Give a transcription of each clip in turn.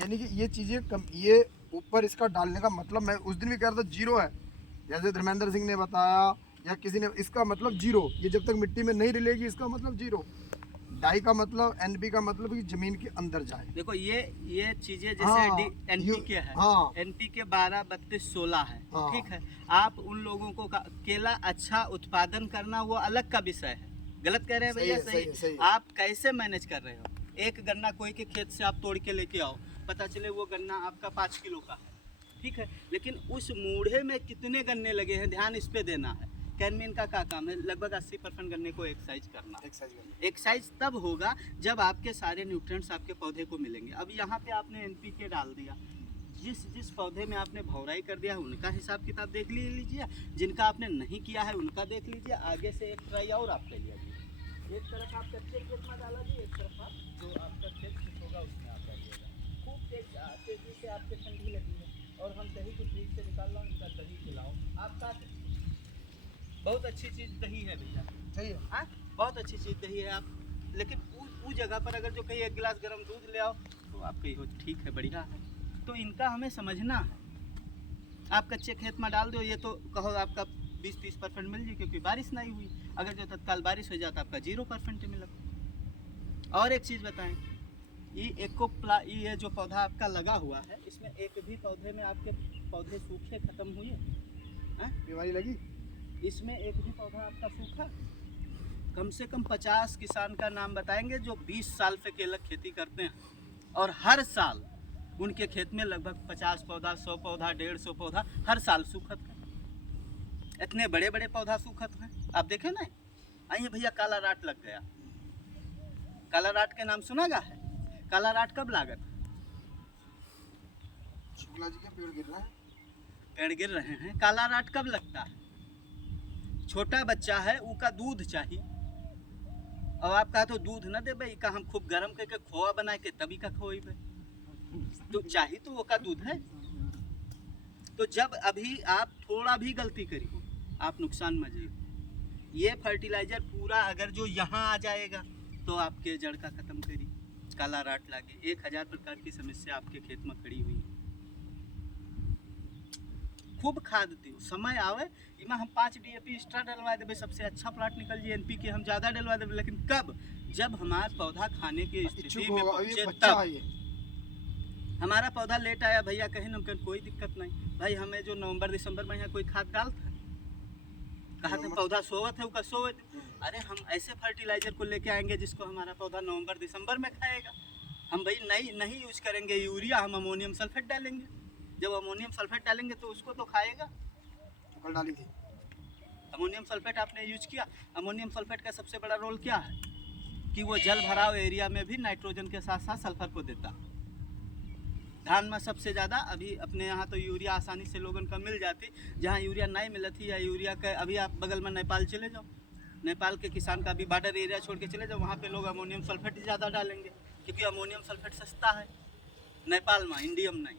यानी कि ये चीज़ें कम, ये ऊपर इसका डालने का मतलब, मैं उस दिन भी कह रहा था जीरो है, जैसे धर्मेंद्र सिंह ने बताया या किसी ने, इसका मतलब जीरो, ये जब तक मिट्टी में नहीं रिलेगी इसका मतलब जीरो। डाई का मतलब, एनपी का मतलब कि जमीन के अंदर जाए। देखो ये चीजें जैसे हाँ, एनपीके है, हाँ, एनपीके 12, 32, 16 है, हाँ, ठीक है। आप उन लोगों को केला अच्छा उत्पादन करना वो अलग का विषय है, गलत कह रहे हैं भैया, सही सही है। आप कैसे मैनेज कर रहे हो? एक गन्ना कोई के खेत से आप तोड़ के लेके आओ, पता चले वो गन्ना आपका 5 किलो का है, ठीक है, लेकिन उस मूढ़े में कितने गन्ने लगे हैं, ध्यान इस पे देना है। कैनमिन का क्या काम है? लगभग 80% गन्ने को एक्सरसाइज करना। एक्सरसाइज तब होगा जब आपके सारे न्यूट्रिएंट्स आपके पौधे को मिलेंगे। अब यहाँ पे आपने एनपीके डाल दिया, जिस जिस पौधे में आपने भौराई कर दिया है उनका हिसाब किताब देख लीजिए, जिनका आपने नहीं किया है उनका देख लीजिए, आगे से एक ट्राई और आप कर लीजिए। एक तरफ आप कच्चे खेत में डाला जी, एक तरफ आप जो आपका खेत खेत होगा उसमें आप डालिएगा। खूब तेजी से आपके ठंडी लगी है और हम दही को फ्रिज से निकाल रहा हूँ, इनका दही खिलाओ आपका, बहुत अच्छी चीज़ दही है भैया, सही है। हाँ बहुत अच्छी चीज़ दही है। आप लेकिन उस जगह पर अगर जो कहीं 1 गिलास गर्म दूध ले आओ तो आप कही हो ठीक है बढ़िया है, तो इनका हमें समझना है। आप कच्चे खेत में डाल दो, ये तो कहो आपका 20-30% मिल जाए क्योंकि बारिश नहीं हुई, अगर जो तत्काल बारिश हो जाता आपका 0% मिला। और एक चीज़ बताएं, ये जो पौधा आपका लगा हुआ है इसमें एक भी पौधे में आपके पौधे सूखे खत्म हुए? बीमारी लगी? इसमें एक भी पौधा आपका सूखा? कम से कम 50 किसान का नाम बताएंगे जो 20 साल से केला खेती करते हैं और हर साल उनके खेत में लगभग 50 पौधा, 100 पौधा, 150 पौधा हर साल सूखत है। इतने बड़े बड़े पौधा सूखत हैं, आप देखें ना। आइए भैया, काला राट लग गया। काला राट के नाम सुना गा है? काला राट कब लागत? शुक्ला जी के पेड़ गिर रहे हैं। पेड़ गिर रहे हैं। काला राट कब लगता है? छोटा बच्चा है उसका दूध चाहिए, और आप कहा तो दूध न दे भाई का, हम खूब गर्म करके खोआ बना के तभी का खोई तो चाहिए तो वो का दूध है। तो जब अभी आप थोड़ा भी गलती करी हो आप नुकसान में जाइए। ये फर्टिलाइजर पूरा अगर जो यहाँ आ जाएगा तो आपके जड़ का खत्म करी, काला राट लागे। 1000 प्रकार की समस्या आपके खेत में खड़ी हुई है। खूब खाद दी, समय आवे इमा हम 5 DAP एक्स्ट्रा डलवा देवे, सबसे अच्छा प्लाट निकल जाए, NPK हम ज़्यादा डलवा देवे, लेकिन कब? जब हमारा पौधा खाने की स्थिति में पहुँचे तब। हमारा पौधा लेट आया भैया, कहीं न कहीं कोई दिक्कत नहीं भाई, हमें जो नवंबर दिसंबर में यहाँ कोई खाद डालता है? कहा था पौधा सोवत है उसका सोवत। अरे हम ऐसे फर्टिलाइजर को लेके आएंगे जिसको हमारा पौधा नवंबर दिसंबर में खाएगा। हम भाई नहीं यूज करेंगे यूरिया, हम अमोनियम सल्फेट डालेंगे। जब अमोनियम सल्फेट डालेंगे तो उसको तो खाएगा। कल डाली थी अमोनियम सल्फेट आपने यूज किया। अमोनियम सल्फेट का सबसे बड़ा रोल क्या है कि वो जल भराव एरिया में भी नाइट्रोजन के साथ साथ सल्फर को देता। धान में सबसे ज़्यादा अभी अपने यहाँ तो यूरिया आसानी से लोगों का मिल जाती, जहाँ यूरिया नहीं मिलती थी या यूरिया का, अभी आप बगल में नेपाल चले जाओ, नेपाल के किसान का भी बॉर्डर एरिया छोड़ के चले जाओ, वहाँ पे लोग अमोनियम सल्फेट ज़्यादा डालेंगे क्योंकि अमोनियम सल्फेट सस्ता है नेपाल में, इंडियम नहीं।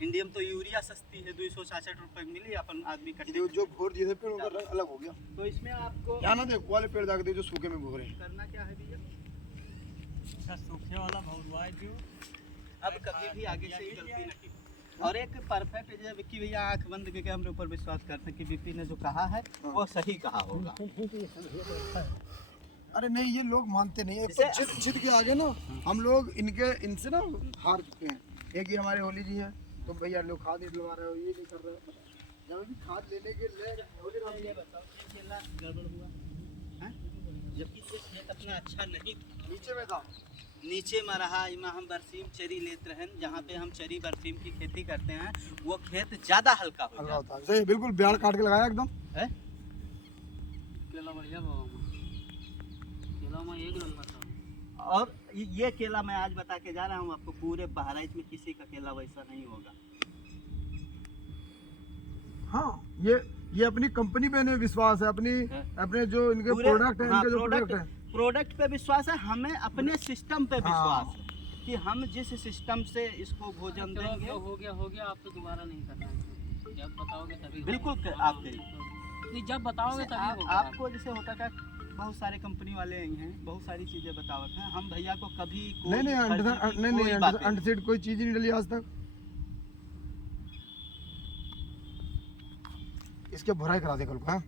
इंडियम तो यूरिया सस्ती है, 266 रुपये मिली अपन आदमी का। जो भोर दिए थे पेड़ उनका रंग अलग हो गया। तो इसमें आपको यहाँ ना देखो वाले पेड़ जाके जो सूखे में भोरे हैं। करना क्या है भैया, अच्छा सूखे वाला भौरवाई दियो, अब कभी भी आगे से गलती न की। और एक परफेक्ट, जब विक्की भैया आंख बंद करके हमरे ऊपर विश्वास करते कि विक्की ने जो कहा है वो सही कहा होगा। अरे नहीं, ये लोग मानते नहीं है। तो जिद के आगे ना हम लोग इनसे ना हार चुके हैं। एक ये हमारे होली जी हैं, तो भैया लोग खाद नहीं डलवा रहे हो, ये नहीं कर रहे हो। जब भी खाद लेने के लिए ये बताओ केला गड़बड़ हुआ है, जबकि ये खेत अपना अच्छा नहीं था, नीचे में था, नीचे में रहा। इमा हम बरसीम चरी लेते रहन, जहाँ पे हम चरी बरसीम की खेती करते हैं वो खेत ज़्यादा हल्का हो जाता होता है। बिल्कुल ब्याड़ काट के लगाया एकदम है। केला बढ़िया बाबा, केला में एक नंबर था। और ये केला मैं आज बता के जा रहा हूँ आपको, पूरे बहराइच में किसी का केला वैसा नहीं होगा। हाँ, ये अपनी कंपनी पे नहीं विश्वास है, अपने जो इनके प्रोडक्ट है, इनके जो प्रोडक्ट है, प्रोडक्ट पे विश्वास है, हमें अपने सिस्टम पे विश्वास है कि हम जिस सिस्टम से इसको भोजन देंगे। हो गया, आप तो दोबारा नहीं करना है, जब बताओगे तभी। बिल्कुल आप करिए, नहीं, जब बताओगे तभी होगा। आपको जैसे होता था बहुत सारे कंपनी वाले आई हैं, बहुत सारी चीजें बतावत हैं। हम भैया को कभी कोई नहीं नहीं फर्जी की कोई बातें नहीं। अंडरसीड कोई चीज ही नहीं डली आज तक। इसके भराई करा दे कल को, हाँ?